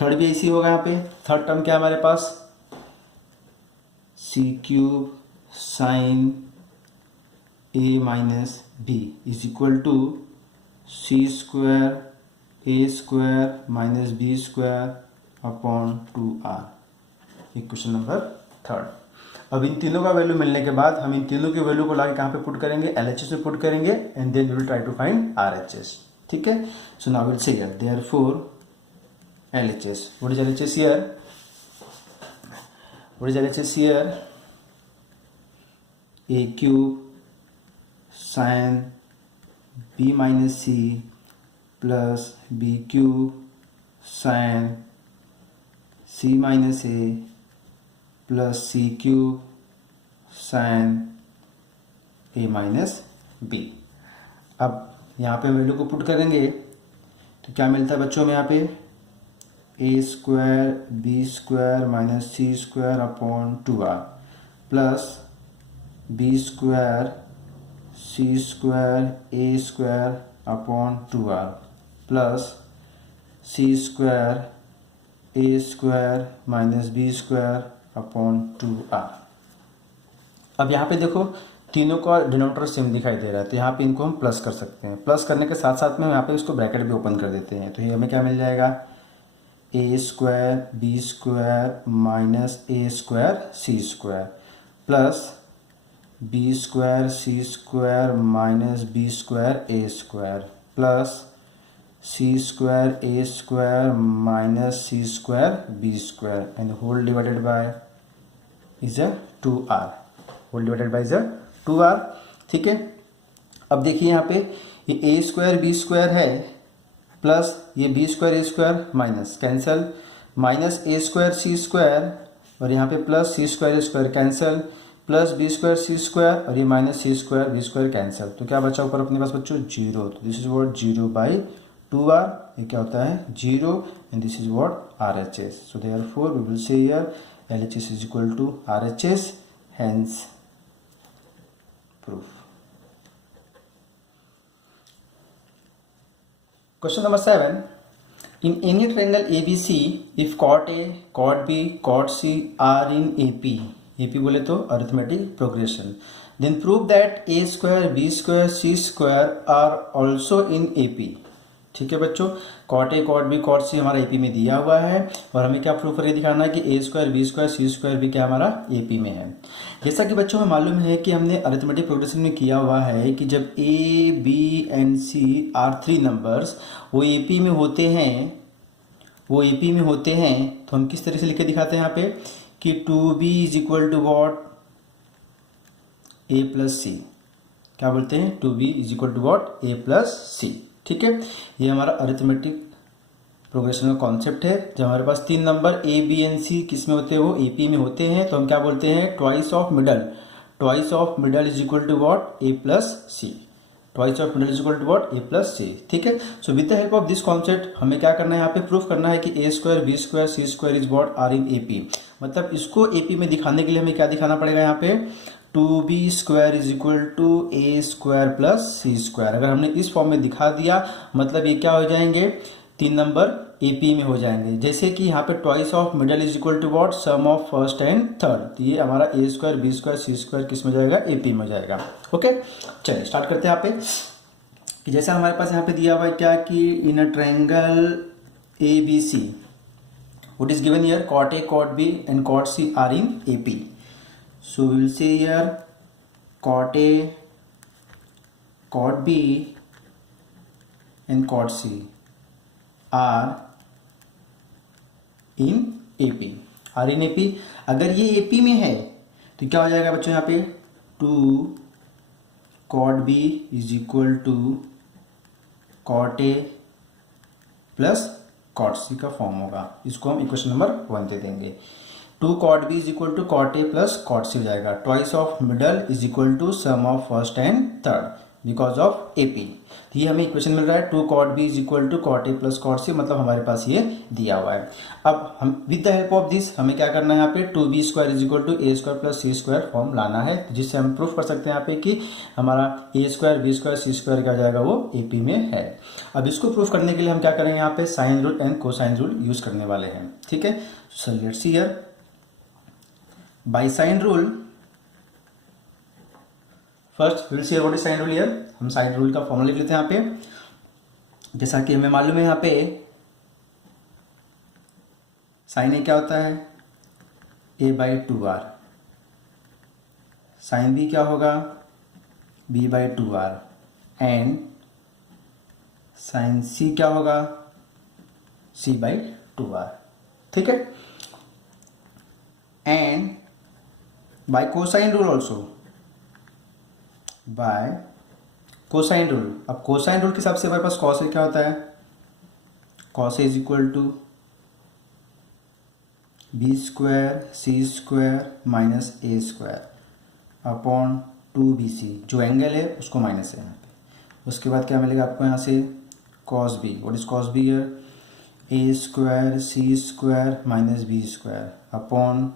third भी ऐसी होगा। यहाँ पे थर्ड टर्म क्या है हमारे पास C cube sine A minus B is equal to C square A square minus B square upon 2r। Equation number third. अब इन तीनों का वैल्यू मिलने के बाद हम इन तीनों की वैल्यू को लाके कहाँ पे पुट करेंगे, LHS में पुट करेंगे and then we will try to find RHS। ठीक है, so now will say here therefore LHS। What is LHS here? What is LHS here? A cube sin b minus c plus b cube sin c minus a plus c cube sin a minus b। अब यहाँ पे value को put करेंगे तो क्या मिलता है बच्चों में यहाँ पे ए square B square minus C square upon 2r plus B square C square A square upon 2r plus C square A square minus B square upon 2r। अब यहाँ पे देखो तीनों का डिनोमिनेटर सेम दिखाई दे रहा है, तो यहाँ पे इनको हम प्लस कर सकते हैं। प्लस करने के साथ साथ में यहाँ पे इसको ब्रैकेट भी ओपन कर देते हैं, तो ये हमें क्या मिल जाएगा, A square B square minus A square C square plus B square C square minus B square A square plus C square A square minus C square B square and whole divided by is a 2r, whole divided by is a 2r। ठीक है, अब देखिए यहाँ पे ये A square B square है plus ये B square A square minus cancel, minus A square C square और यहाँ पे plus C square A square cancel, plus B square C square और ये minus C square B square cancel. तो क्या बचा ऊपर अपने पास बच्चों, 0। तो दिस इज व्हाट 0/2r, ये क्या होता है 0 and this is what RHS। So therefore we will say here LHS is equal to RHS, hence proof. Question number 7. In any triangle ABC, if chord A, chord B, chord C are in AP, AP बोले तो arithmetic progression, then prove that A square, B square, C square are also in AP. ठीक है बच्चों, cot A cot B cot C हमारा AP में दिया हुआ है और हमें क्या प्रूफ करके दिखाना है कि A square B square C square भी क्या हमारा एपी में है। जैसा कि बच्चों हमें मालूम है कि हमने अरिथमेटिक प्रोग्रेशन में किया हुआ है कि जब A B and C are 3 numbers वो एपी में होते हैं, तो हम किस तरह से लिख के दिखाते हैं यहाँ पे कि 2b is equal to what A plus C, क्या बोलते हैं 2b is equal to what A plus C. ठीक है, ये हमारा अरिथमेटिक प्रोग्रेशन का कॉन्सेप्ट है। जब हमारे पास 3 नंबर ए बी एंड सी किस में होते हैं, वो एपी में होते हैं, तो हम क्या बोलते हैं twice of middle is equal to what A plus C, twice of middle is equal to what A plus C. ठीक है, so with the help of this concept हमें क्या करना है, यहाँ पे प्रूफ करना है कि A square B square C square is what are in AP. मतलब इसको एपी में दिखाने के लिए हमें क्या दिखाना पड़ेगा, यहाँ पे 2b square is equal to A square plus C square. अगर हमने इस फॉर्म में दिखा दिया मतलब ये क्या हो जाएंगे, 3 नंबर एपी में हो जाएंगे। जैसे कि यहाँ पे twice of middle is equal to what sum of first and third, तो ये हमारा A square B square C square किस में जाएगा, एपी में हो जाएगा। ओके, चलिए स्टार्ट करते हैं यहाँ पे कि जैसा हमारे पास यहाँ पे दिया हुआ है क्या कि in a triangle A B C what is given here, cot A cot B and cot C are in AP. So we will say here cot A, cot B and cot C are in AP, are in AP। अगर ये AP में है तो क्या हो जाएगा बच्चों, यहाँ पे 2 cot B is equal to cot A plus cot C का फॉर्म होगा। इसको हम इक्वेशन नंबर 1 दे देंगे। 2 cot B is equal to cot A plus cot C हो जाएगा। Twice of middle is equal to sum of first and third because of AP। तो ये हमें इक्वेशन मिल रहा है 2 cot B is equal to cot A plus cot C, मतलब हमारे पास ये दिया हुआ है। अब हम with the help of this हमें क्या करना है, यहाँ पे 2b square is equal to A square plus C square form लाना है, जिससे हम प्रूफ कर सकते हैं यहाँ पे कि हमारा A square B square C square क्या जाएगा, वो AP में है। अब इसको प्रूफ करने के लिए हम क्या करेंगे, यहाँ पे sine rule and cosine rule use करने वाले हैं। ठीक है, so let's see here by sine rule, first we will see what is sine rule here। हम sine rule का फॉर्मूला लिख लेते हैं यहाँ पे। जैसा कि हमें मालूम है यहाँ पे साइन ए क्या होता है, a/2r, साइन बी क्या होगा, b/2r एंड साइन सी क्या होगा, c/2r। ठीक है, and by cosine rule also, by cosine rule। अब cosine rule के हिसाब से हमारे पास cos a क्या होता है, cos a is equal to B square C square minus A square upon 2bc, जो एंगल है उसको माइनस है यहाँ पे। उसके बाद क्या मिलेगा आपको यहाँ से cos b, what is cos b here, A square C square minus B square upon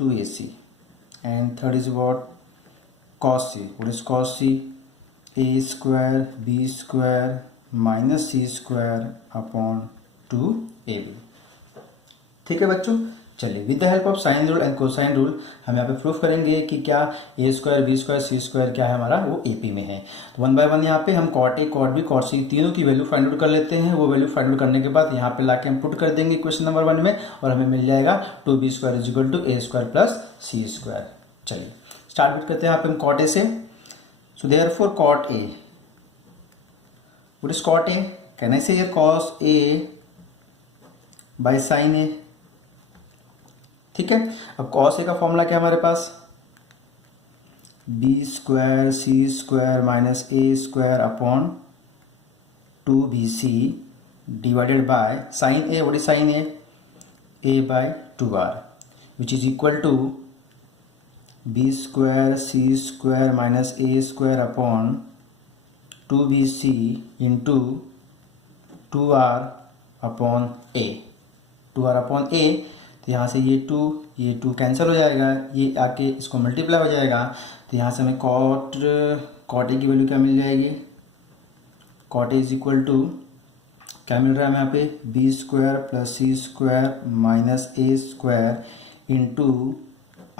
2ac, and third is what, cos c. What is cos c? A square b square minus c square upon 2ab. ठीक है बच्चों, चलिए with the help of sine rule and cosine rule हम यहाँ पे proof करेंगे कि क्या ए square B square C square क्या है हमारा, वो एपी में है। तो वन बाय वन यहाँ पे हम cot A cot B cot C तीनों की वैल्यू फाइंड आउट कर लेते हैं। वो वैल्यू फाइंड आउट करने के बाद यहाँ पे लाके हम पुट कर देंगे क्वेश्चन नंबर 1 में, और हमें मिल जाएगा 2b square is equal to A square plus C square. चलिए स्टार्ट करते हैं यहाँ पे हम कॉट ए से। So therefore cot A, what is cot A? Can I say here cos A by sine A. ठीक है, अब कॉस ए का फॉर्मूला क्या है हमारे पास, B square C square minus A square upon 2bc divided by sine A. What is sine A? A by 2r which is equal to B square C square minus A square upon 2bc into 2r upon A. 2r upon A, तो यहाँ से ये 2 cancel हो जाएगा, ये आके इसको multiply हो जाएगा। तो यहाँ से हमें कॉट ए की वैल्यू क्या मिल जाएगी, cot A is equal to क्या मिल रहा है हमें यहाँ पे, B square plus C square minus A square into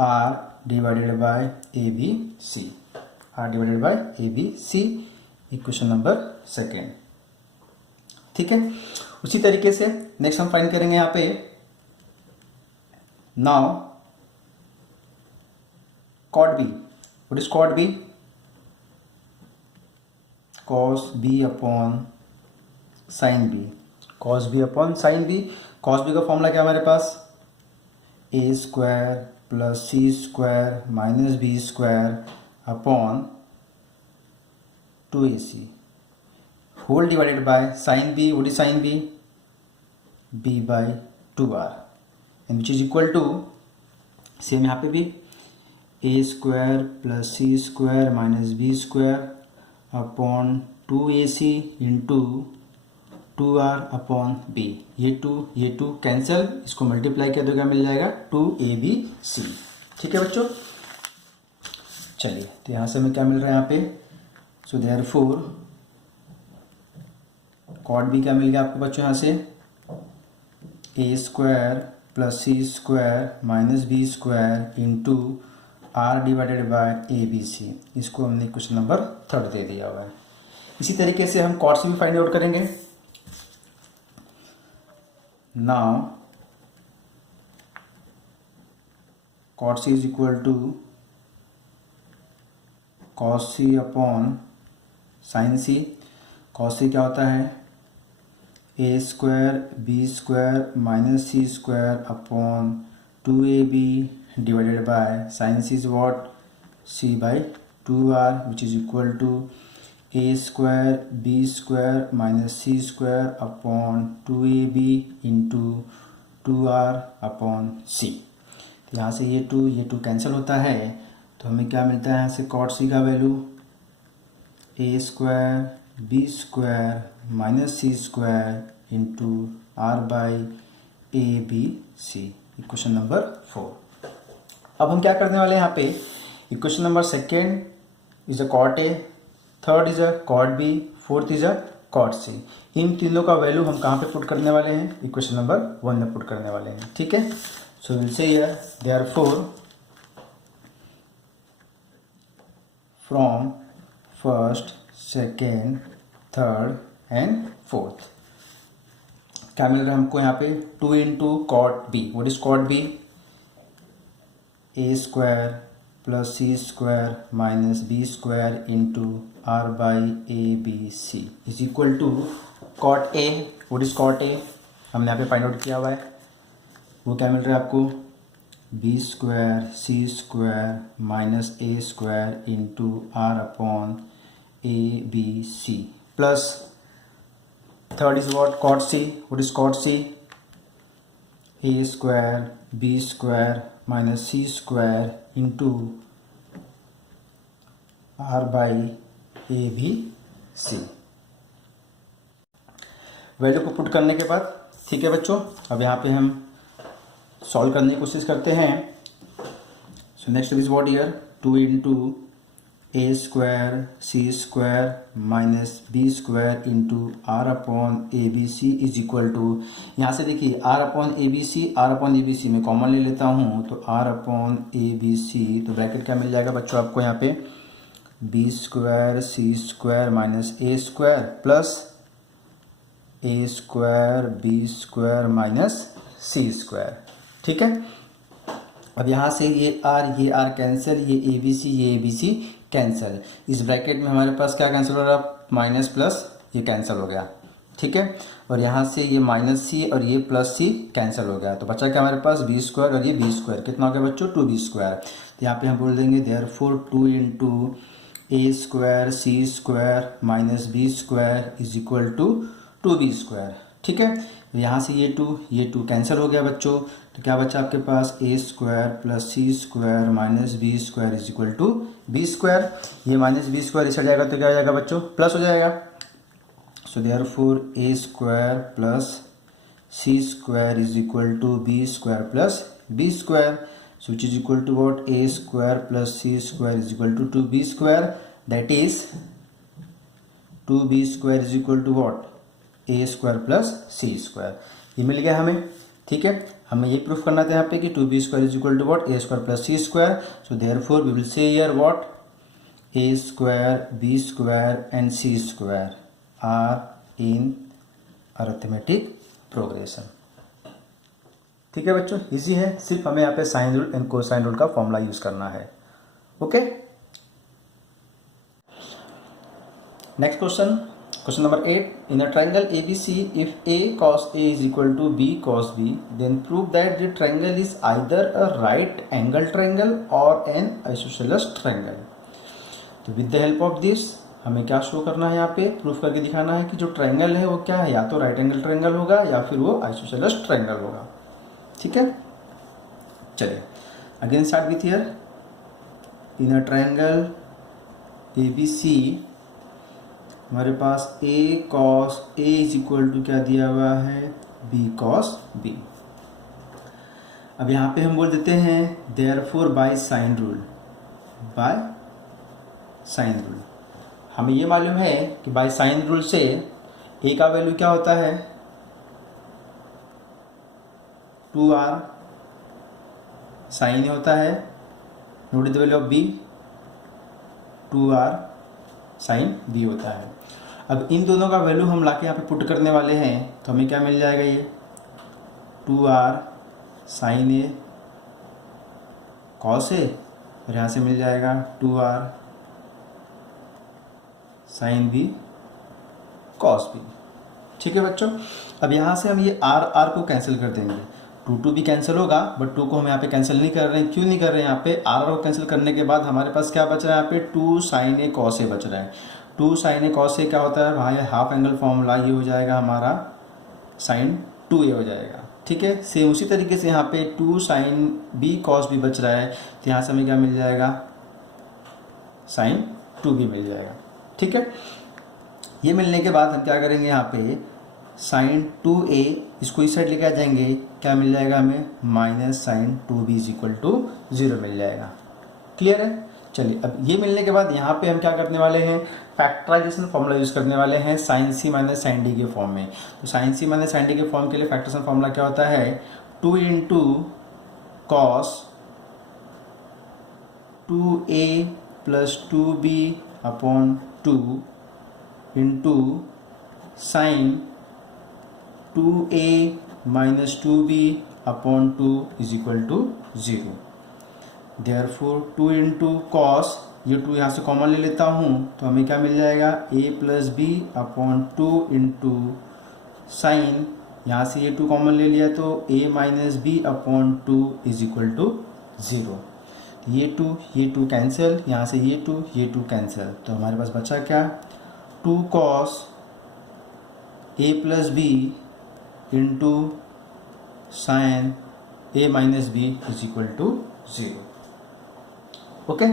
R divided by A B C, R divided by A B C, equation number 2। ठीक है, उसी तरीके से नेक्स्ट हम फाइंड करेंगे यहाँ पे now cot b. What is cot b? Cos b upon sin b. Cos b upon sin b. Cos b का फॉर्मूला क्या हमारे पास, a square plus C square minus B square upon 2ac whole divided by sine b. What is sin b? b by 2r and which is equal to, same यहाँ पे भी A square plus C square minus B square upon 2ac into 2r upon B. ये 2 cancel, इसको multiply किया तो क्या मिल जाएगा, 2abc। ठीक है बच्चों, चलिए तो यहाँ से हमें क्या मिल रहा है यहाँ पे, सो देयरफॉर कॉट बी क्या मिल गया आपको बच्चों, यहाँ से A square plus C square minus B square into R divided by A B C. इसको हमने क्वेश्चन नंबर 3 दे दिया हुआ है। इसी तरीके से हम कॉट सी भी फाइंड आउट करेंगे। Now cot C is equal to cos C upon sine C. Cos C क्या होता है, ए square B square minus C square upon 2ab divided by sine C is what, C by 2r which is equal to A square B square minus C square upon 2ab into 2r upon C. तो यहाँ से ये 2 cancel होता है, तो हमें क्या मिलता है यहाँ से, कॉट सी का value A square B square minus C square into R by A B C, equation number 4। अब हम क्या करने वाले हैं यहाँ पे, equation number 2 is a cot A, 3rd is a cot B, 4th is a cot C. इन तीनों का वैल्यू हम कहाँ पे पुट करने वाले हैं, इक्वेशन नंबर 1 में पुट करने वाले हैं। ठीक है, so will say here therefore from first second third and 4th क्या मिल रहा है हमको यहाँ पे, 2 into cot B. What is cot B, A square plus C square minus B square into R by A B C is equal to cot A. What is cot A, हमने यहाँ पे फाइंड आउट किया हुआ है, वो क्या मिल रहा है आपको, B square C square minus A square into R upon A B C plus 3rd is what, cot c. What is cot c? a square b square minus c square into r by a b c. Value को put करने के बाद, ठीक है बच्चों, अब यहाँ पे हम सॉल्व करने की कोशिश करते हैं। So next is what here, 2 into A square C square minus B square into R upon A B C is equal to, यहाँ से देखिए R upon A B C में कॉमन ले लेता हूँ, तो R upon A B C, तो bracket क्या मिल जाएगा बच्चों आपको यहाँ पे, B square C square minus A square plus A square B square minus C square, ठीक है। अब यहाँ से ये आर कैंसिल, ये ए बी सी कैंसिल, इस ब्रैकेट में हमारे पास क्या कैंसिल हो रहा है, माइनस प्लस ये कैंसिल हो गया, ठीक है। और यहाँ से ये माइनस सी और ये प्लस सी कैंसिल हो गया, तो बचा क्या हमारे पास, बी स्क्वायर और ये बी स्क्वायर, कितना हो गया बच्चों, 2b स्क्वायर। तो यहाँ पे हम बोल देंगे therefore 2 into A square C square minus B square is equal to 2b square, ठीक है। तो यहाँ से ये 2 कैंसिल हो गया बच्चों, तो क्या बचा आपके पास, A square plus C square minus B square is equal to B square. ये माइनस बी स्क्वायर इस जाएगा तो क्या हो जाएगा बच्चों, प्लस हो जाएगा। So therefore A square plus C square is equal to B square plus B square, so which is equal to what, A square plus C square is equal to 2b square, that is 2b square is equal to what, A square plus C square. ये मिल गया हमें, ठीक है। हमें ये proof करना था यहाँ पे कि 2b square is equal to what, A square plus C square. So therefore we will say here what, A square B square and C square are in arithmetic progression, ठीक है बच्चों। इजी है, सिर्फ हमें यहाँ पे sine rule and cosine rule का formula use करना है, okay. Next question, question number 8, in a triangle ABC, if A cos A is equal to B cos B, then prove that the triangle is either a right angle triangle or an isosceles triangle. तो with the help of this हमें क्या show करना है, यहाँ पे proof करके दिखाना है कि जो ट्रायंगल है वो क्या है, या तो राइट एंगल ट्रायंगल होगा या फिर वो आइसोसेलेस ट्रायंगल होगा, ठीक है। चलिए again start with here, in a triangle ABC हमारे पास a cos a is equal to क्या दिया हुआ है, b cos b। अब यहाँ पे हम बोल देते हैं देयरफॉर बाय साइन रूल, हमें ये मालूम है कि बाय साइन रूल से a का वैल्यू क्या होता है, 2r साइन होता है, note the value of b, 2r sine b होता है। अब इन दोनों का वैल्यू हम लाके यहाँ पे पुट करने वाले हैं, तो हमें क्या मिल जाएगा, ये 2r sine A cos A, और यहाँ से मिल जाएगा 2r sine B cos B, ठीक है बच्चों। अब यहाँ से हम ये r को कैंसिल कर देंगे, 2 भी कैंसिल होगा, बट 2 को हम यहाँ पे कैंसिल नहीं कर रहे हैं। क्यों नहीं कर रहे हैं, यहाँ पे r को कैंसिल करने के बाद हमारे पास क्या बच रहा है, यहाँ पे 2 साइन ए कॉस ए बच रहा है। 2 साइन ए कॉस ए क्या होता है, वहाँ ये हाफ एंगल फॉर्मूला, ये हो जाएगा हमारा साइन 2a हो जाएगा, ठीक है। सेम उसी तरीके से यहाँ पे 2 साइन बी कॉस बी बच रहा है, तो यहाँ से हमें क्या मिल जाएगा, साइन 2b मिल जाएगा, ठीक है। ये मिलने के बाद हम क्या करेंगे, यहाँ पे साइन 2a इसको इस साइड लेके आ जाएंगे, क्या मिल जाएगा हमें, minus sine 2b is equal to 0 मिल जाएगा, क्लियर है। चलिए अब ये मिलने के बाद यहाँ पे हम क्या करने वाले हैं, फैक्टराइजेशन फॉर्मूला यूज करने वाले हैं sine C minus sine D के फॉर्म में। तो sine C minus sine D के फॉर्म के लिए फैक्टराइजेशन फॉर्मूला क्या होता है, 2 into cos 2a plus 2b upon 2 into sine 2a minus 2b upon 2 is equal to 0। Therefore 2 into cos, ये 2 यहाँ से कॉमन ले लेता हूँ, तो हमें क्या मिल जाएगा, a plus B upon 2 into sine, यहाँ से ये 2 कॉमन ले लिया तो a minus B upon 2 is equal to 0। ये 2 कैंसिल, यहाँ से ये 2 कैंसिल, तो हमारे पास बचा क्या, 2 cos a plus B into sine a minus B is equal to 0, okay.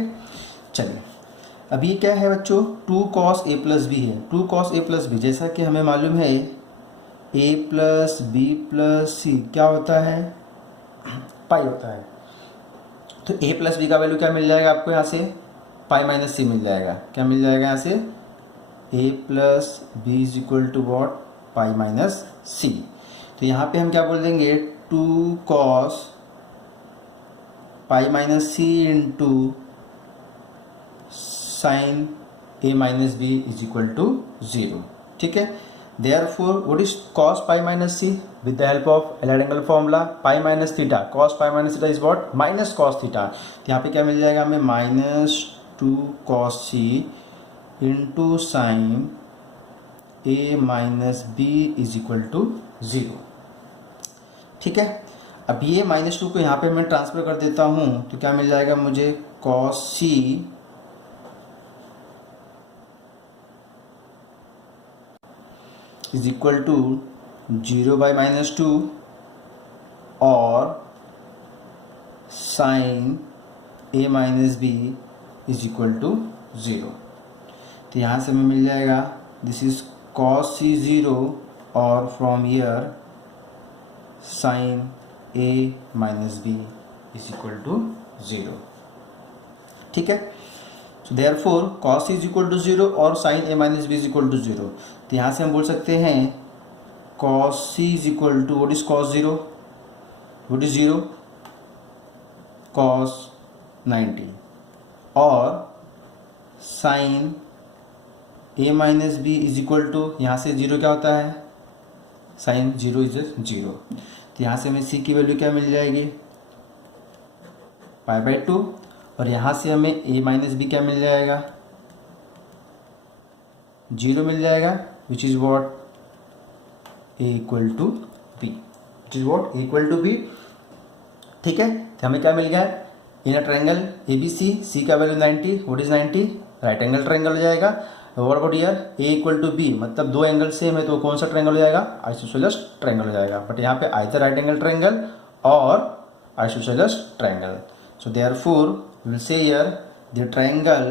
चलिए अब ये क्या है बच्चों, 2 cos a प्लस बी है, 2 cos a प्लस बी, जैसा कि हमें मालूम है ए प्लस बी प्लस सी क्या होता है, पाई होता है। तो ए प्लस बी का वैल्यू क्या मिल जाएगा आपको यहाँ से, पाई माइनस सी मिल जाएगा। क्या मिल जाएगा यहाँ से, A plus B is equal to what, pi minus C. तो यहाँ पे हम क्या बोल देंगे, 2 cos pi minus C into sine A minus B is equal to 0। ठीक है, therefore what is cos pi minus c, with the help of Allied angle formula, pi minus theta, cos pi minus theta is what, minus cos theta। तो यहाँ पे क्या मिल जाएगा हमें, -2 cos c into sine a minus B is equal to 0। ठीक है, अब ये -2 को यहाँ पे मैं ट्रांसफर कर देता हूँ तो क्या मिल जाएगा मुझे, cos c is equal to 0/-2 और sine a minus B is equal to 0। तो यहाँ से हमें मिल जाएगा, दिस इज cos c 0 और from here sine a minus B is equal to 0। ठीक है, so therefore cos is equal to 0 और sin a minus b is equal to 0। तो यहाँ से हम बोल सकते हैं cos c is equal to, what is cos 0, what is 0, cos 90 और sin a minus b is equal to, यहाँ से 0 क्या होता है, sin 0 is 0। तो यहाँ से हमें c की वैल्यू क्या मिल जाएगी, π/2 और यहाँ से हमें a माइनस बी क्या मिल जाएगा, 0 मिल जाएगा, which is what, a equal to B, which is what, a equal to B. ठीक है, तो हमें क्या मिल गया, इन a triangle A B C, C का value 90, what is 90, right angle triangle हो जाएगा। What about here, a equal to B, मतलब दो एंगल सेम है तो कौन सा ट्रायंगल हो जाएगा, आइसोसेलेस ट्रायंगल हो जाएगा। बट यहाँ पे आइदर राइट एंगल ट्रायंगल और isosceles triangle. So therefore we'll say here the triangle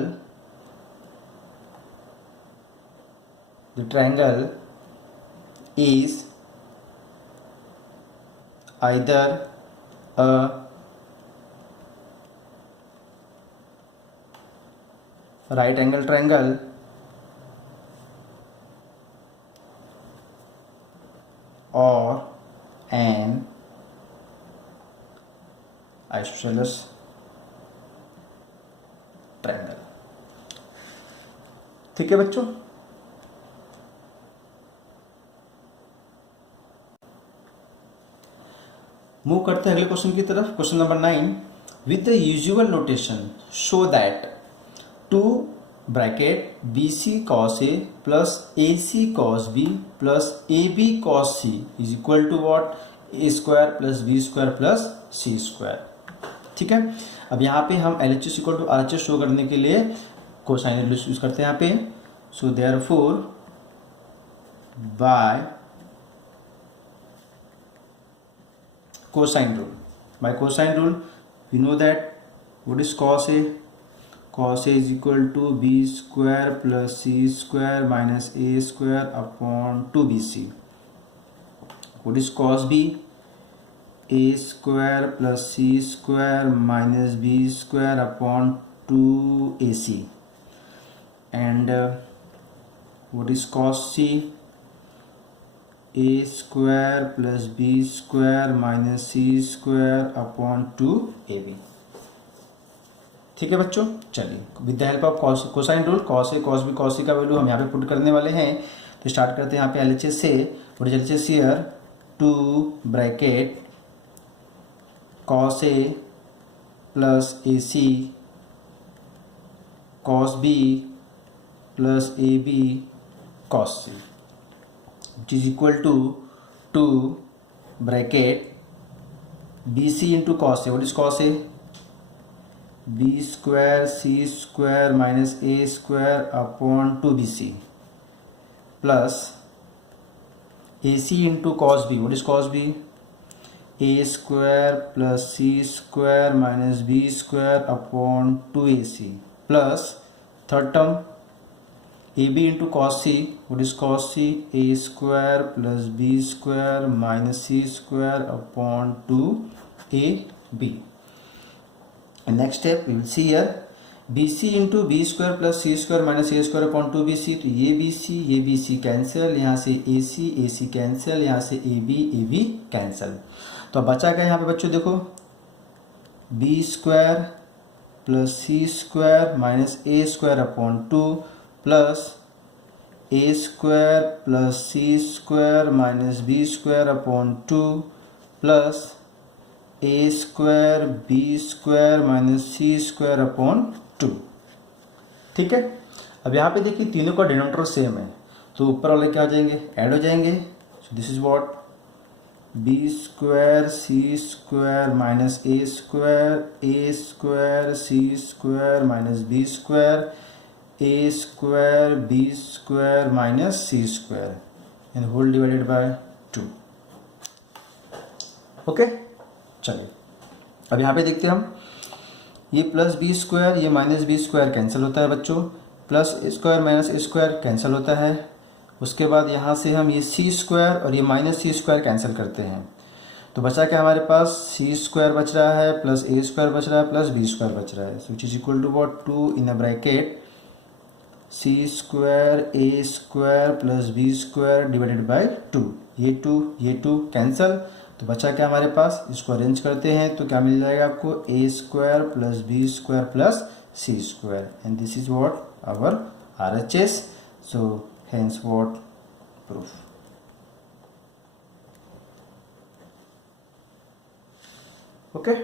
is either a right angle triangle or an isosceles triangle. ठीक है बच्चों, मूव करते हैं अगले क्वेश्चन की तरफ। Question number 9, with the usual notation show that 2 bracket B C cos A plus A C cos B plus A B cos C is equal to what, A square plus B square plus C square. ठीक है, अब यहाँ पे हम LHS equal to RHS show करने के लिए cosine rule use करते हैं यहाँ पे। So therefore by cosine rule we know that what is cos A, cos A is equal to B square plus C square minus A square upon 2bc। What is cos B, a square plus C square minus B square upon 2ac and what is cos C, a square plus B square minus C square upon 2ab। ठीक है बच्चों, चलिए with the help of cosine rule cos A cos B cos C का value हम यहाँ पे put करने वाले हैं। तो स्टार्ट करते हैं यहाँ पे LHS से। What is LHS here, 2 bracket cos A plus AC cos B plus AB cos C which is equal to 2 bracket BC into cos A। what is cos A, B square C square minus A square upon 2BC plus AC into cos B। what is cos B, a square plus C square minus B square upon 2ac plus third term A B into cos C, what is cos C, A square plus B square minus C square upon 2ab. Next step we will see here B C into B square plus C square minus A square upon 2bc. तो ये B C cancel, यहाँ से ए सी cancel, यहाँ से A B cancel. तो अब बचा क्या यहाँ पे बच्चों, देखो B square plus C square minus A square upon 2 plus A square plus C square minus B square upon 2 plus A square B square minus C square upon 2. ठीक है. अब यहाँ पे देखिए तीनों का डिनोमिनेटर सेम है, तो ऊपर वाले क्या हो जाएंगे, ऐड हो जाएंगे. So this is what B square C square minus A square C square minus B square A square B square minus C square and whole divided by 2. Okay. चलिए अब यहाँ पे देखते हैं हम, ये प्लस बी स्क्वायर ये minus B square cancel होता है बच्चों, plus A square minus A square cancel होता है. उसके बाद यहाँ से हम ये सी स्क्वायर और ये माइनस सी स्क्वायर कैंसिल करते हैं, तो बचा क्या हमारे पास, सी स्क्वायर बच रहा है प्लस ए स्क्वायर बच रहा है प्लस बी स्क्वायर बच रहा है. So which is equal to what, 2 in a bracket C square A square plus B square divided by 2. ये टू कैंसिल, तो बचा क्या हमारे पास, इसको अरेंज करते हैं तो क्या मिल जाएगा आपको, A square plus B square plus C square and this is what our RHS. So hence what proof. Okay.